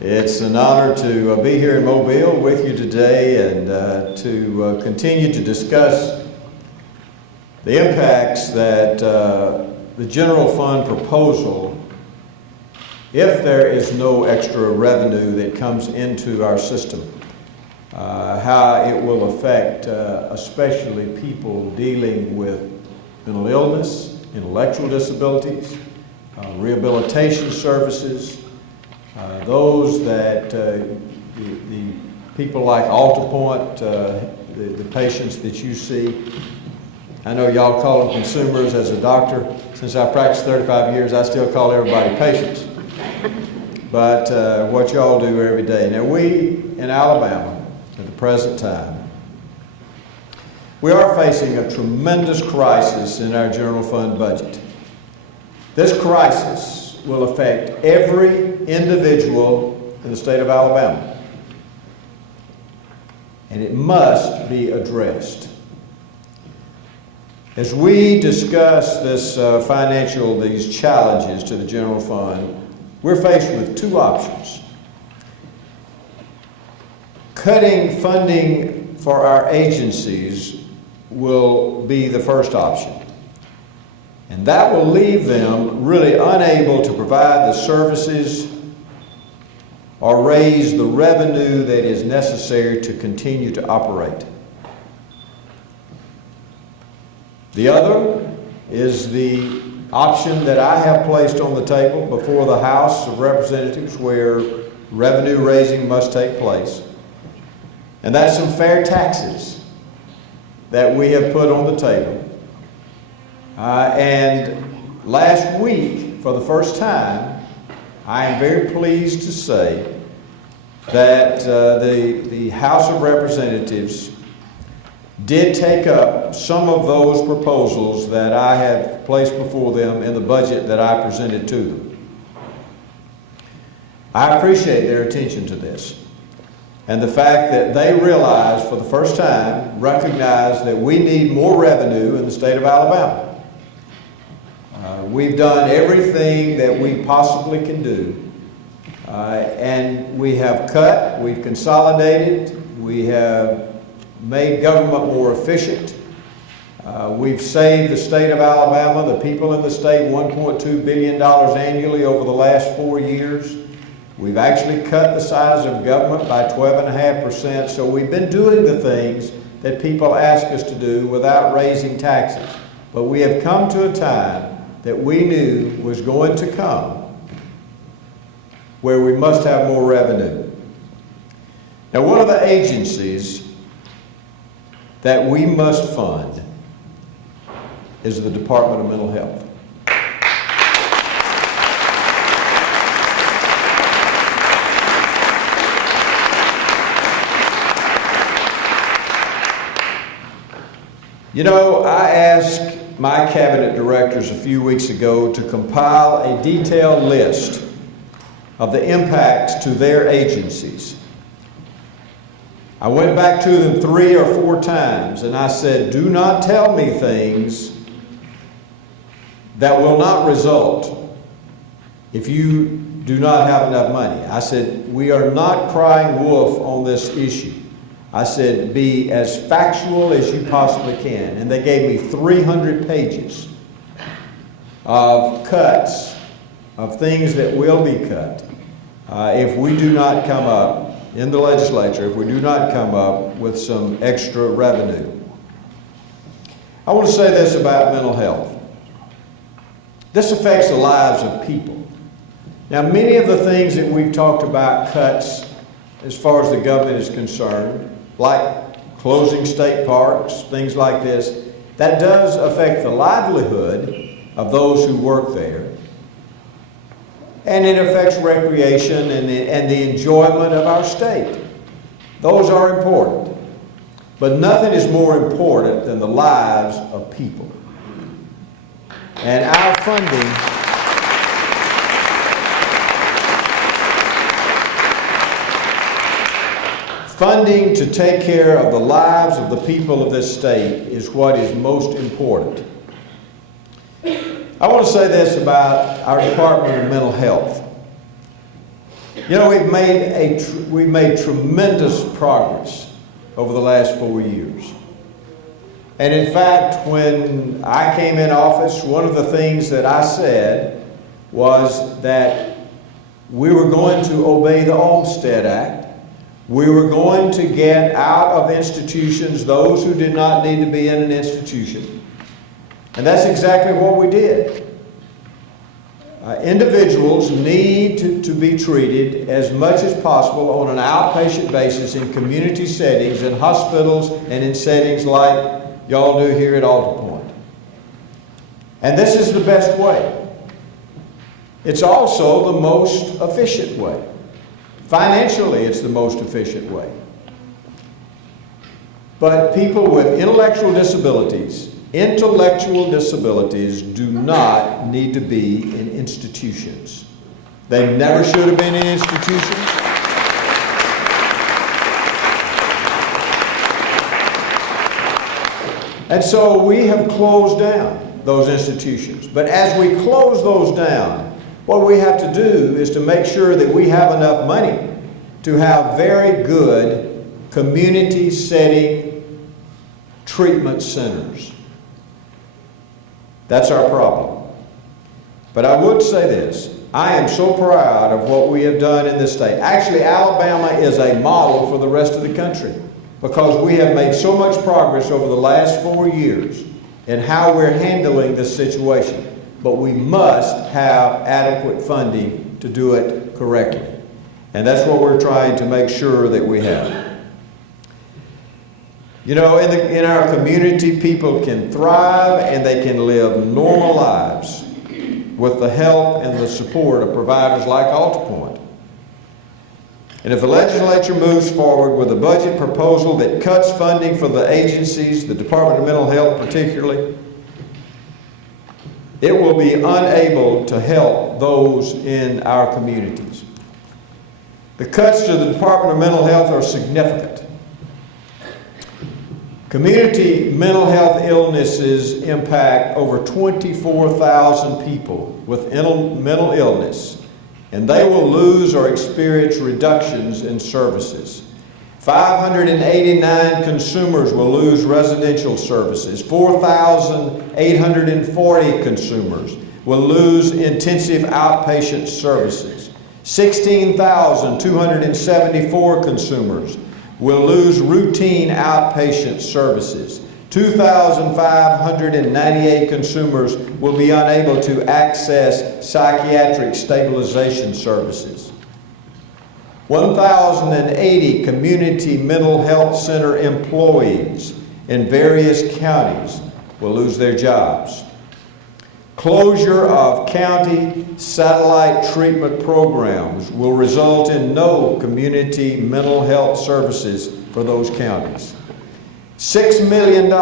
It's an honor to be here in Mobile with you today and to continue to discuss the impacts that the general fund proposal, if there is no extra revenue that comes into our system, how it will affect especially people dealing with mental illness, intellectual disabilities, rehabilitation services, those that the people like AltaPointe, the patients that you see. I know y'all call them consumers. As a doctor, since I practiced 35 years, I still call everybody patients. But what y'all do every day. Now we in Alabama, at the present time, we are facing a tremendous crisis in our general fund budget. This crisis will affect every individual in the state of Alabama, and it must be addressed. As we discuss these challenges to the general fund, we're faced with two options. Cutting funding for our agencies will be the first option. And that will leave them really unable to provide the services or raise the revenue that is necessary to continue to operate. The other is the option that I have placed on the table before the House of Representatives, where revenue raising must take place. And that's some fair taxes that we have put on the table. And last week, for the first time, I am very pleased to say that the House of Representatives did take up some of those proposals that I have placed before them in the budget that I presented to them. I appreciate their attention to this and the fact that they realize for the first time, recognize that we need more revenue in the state of Alabama. We've done everything that we possibly can do, and we have cut, we've consolidated, we have made government more efficient. We've saved the state of Alabama, the people in the state, $1.2 billion annually over the last 4 years. We've actually cut the size of government by 12.5%, so we've been doing the things that people ask us to do without raising taxes. But we have come to a time that we knew was going to come where we must have more revenue. Now, one of the agencies that we must fund is the Department of Mental Health. You know, I asked my cabinet directors a few weeks ago to compile a detailed list of the impacts to their agencies. I went back to them 3 or 4 times and I said, do not tell me things that will not result if you do not have enough money. I said, we are not crying wolf on this issue. I said, be as factual as you possibly can. And they gave me 300 pages of cuts, of things that will be cut if we do not come up in the legislature, if we do not come up with some extra revenue. I want to say this about mental health. This affects the lives of people. Now, many of the things that we've talked about cuts as far as the government is concerned, like closing state parks, things like this, that does affect the livelihood of those who work there. And it affects recreation and the enjoyment of our state. Those are important. But nothing is more important than the lives of people. And our funding to take care of the lives of the people of this state is what is most important. I want to say this about our Department of Mental Health. You know, we've made tremendous progress over the last 4 years. And in fact, when I came in office, one of the things that I said was that we were going to obey the Olmstead Act. We were going to get out of institutions those who did not need to be in an institution. And that's exactly what we did. Individuals need to be treated as much as possible on an outpatient basis in community settings, in hospitals, and in settings like y'all do here at Alta Point. And this is the best way. It's also the most efficient way. Financially, it's the most efficient way. But people with intellectual disabilities do not need to be in institutions. They never should have been in institutions. And so we have closed down those institutions. But as we close those down, what we have to do is to make sure that we have enough money to have very good community setting treatment centers. That's our problem. But I would say this, I am so proud of what we have done in this state. Actually, Alabama is a model for the rest of the country because we have made so much progress over the last 4 years in how we're handling this situation. But we must have adequate funding to do it correctly. And that's what we're trying to make sure that we have. You know, in our community, people can thrive and they can live normal lives with the help and the support of providers like Alta Point. And if the legislature moves forward with a budget proposal that cuts funding for the agencies, the Department of Mental Health particularly, it will be unable to help those in our communities. The cuts to the Department of Mental Health are significant. Community mental health illnesses impact over 24,000 people with mental illness, and they will lose or experience reductions in services. 589 consumers will lose residential services. 4,840 consumers will lose intensive outpatient services. 16,274 consumers will lose routine outpatient services. 2,598 consumers will be unable to access psychiatric stabilization services. 1,080 community mental health center employees in various counties will lose their jobs. Closure of county satellite treatment programs will result in no community mental health services for those counties. $6 million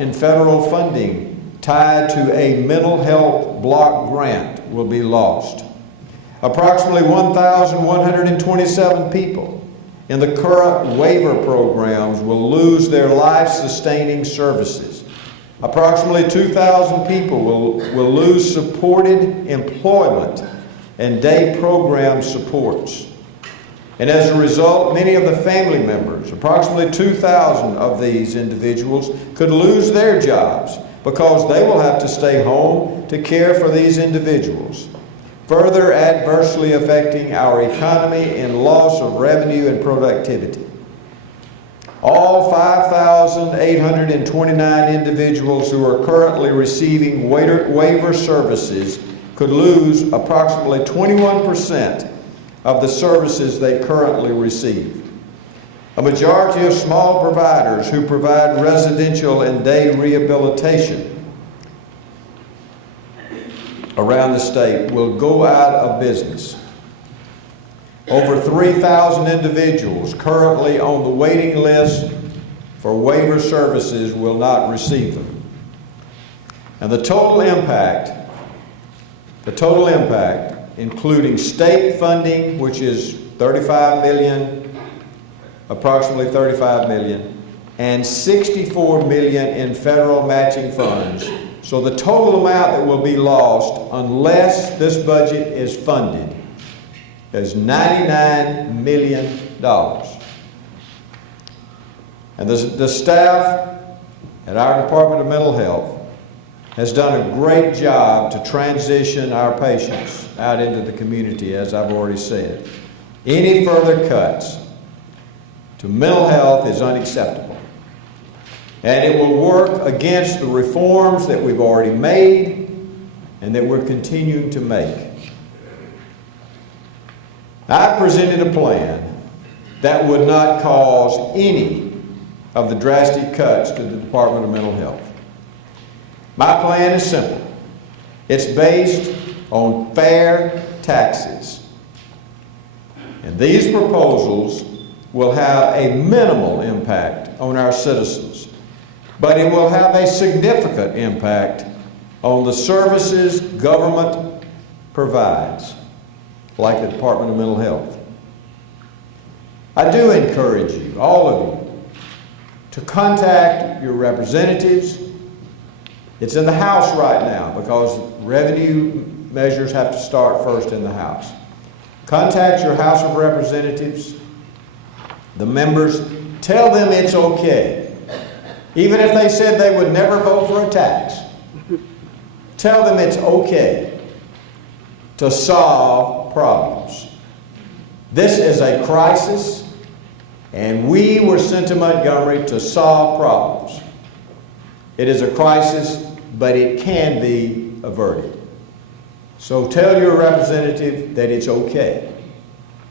in federal funding tied to a mental health block grant will be lost. Approximately 1,127 people in the current waiver programs will lose their life-sustaining services. Approximately 2,000 people will lose supported employment and day program supports. And as a result, many of the family members, approximately 2,000 of these individuals, could lose their jobs because they will have to stay home to care for these individuals, further adversely affecting our economy in loss of revenue and productivity. All 5,829 individuals who are currently receiving waiver services could lose approximately 21% of the services they currently receive. A majority of small providers who provide residential and day rehabilitation around the state will go out of business. Over 3,000 individuals currently on the waiting list for waiver services will not receive them. And the total impact, including state funding, which is approximately $35 million, and $64 million in federal matching funds. So the total amount that will be lost unless this budget is funded is $99 million. And the staff at our Department of Mental Health has done a great job to transition our patients out into the community, as I've already said. Any further cuts to mental health is unacceptable. And it will work against the reforms that we've already made and that we're continuing to make. I presented a plan that would not cause any of the drastic cuts to the Department of Mental Health. My plan is simple. It's based on fair taxes. And these proposals will have a minimal impact on our citizens, but it will have a significant impact on the services government provides, like the Department of Mental Health. I do encourage you, all of you, to contact your representatives. It's in the House right now because revenue measures have to start first in the House. Contact your House of Representatives, the members, tell them it's okay. Even if they said they would never vote for a tax, tell them it's okay to solve problems. This is a crisis, and we were sent to Montgomery to solve problems. It is a crisis, but it can be averted. So tell your representative that it's okay.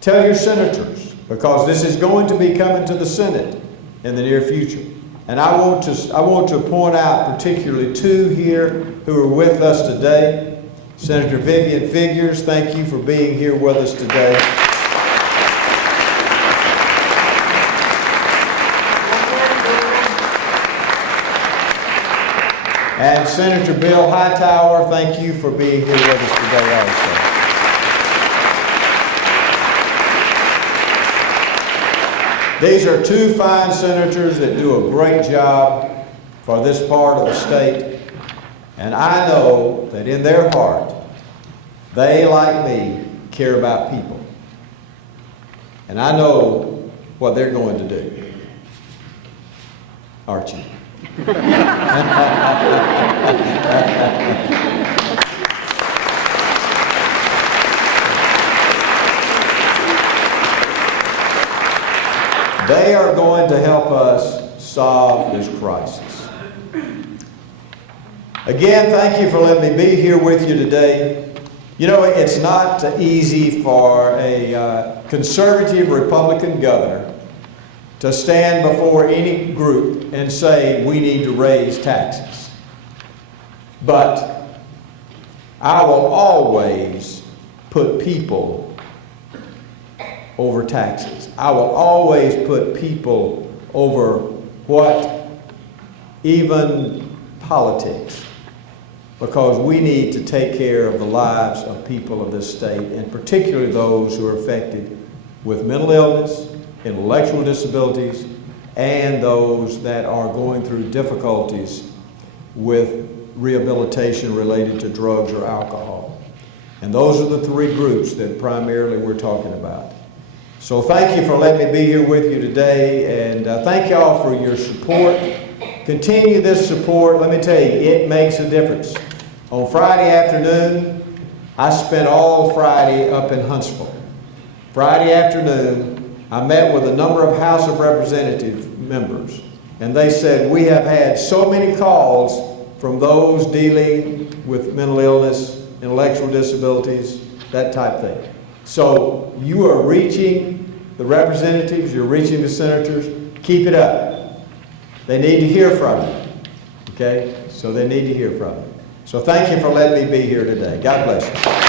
Tell your senators, because this is going to be coming to the Senate in the near future. And I want to point out particularly two here who are with us today. Senator Vivian Figures, thank you for being here with us today. And Senator Bill Hightower, thank you for being here with us today also. These are two fine senators that do a great job for this part of the state. And I know that in their heart, they, like me, care about people. And I know what they're going to do. Aren't you? They are going to help us solve this crisis. Again, thank you for letting me be here with you today. You know, it's not easy for a conservative Republican governor to stand before any group and say, we need to raise taxes. But I will always put people over taxes. I will always put people over what, even politics, because we need to take care of the lives of people of this state, and particularly those who are affected with mental illness, intellectual disabilities, and those that are going through difficulties with rehabilitation related to drugs or alcohol. And those are the three groups that primarily we're talking about. So thank you for letting me be here with you today, and thank y'all for your support. Continue this support. Let me tell you, it makes a difference. On Friday afternoon, I spent all Friday up in Huntsville. Friday afternoon, I met with a number of House of Representatives members, and they said, we have had so many calls from those dealing with mental illness, intellectual disabilities, that type thing. So you are reaching the representatives, you're reaching the senators. Keep it up. They need to hear from you. Okay? So they need to hear from you. So thank you for letting me be here today. God bless you.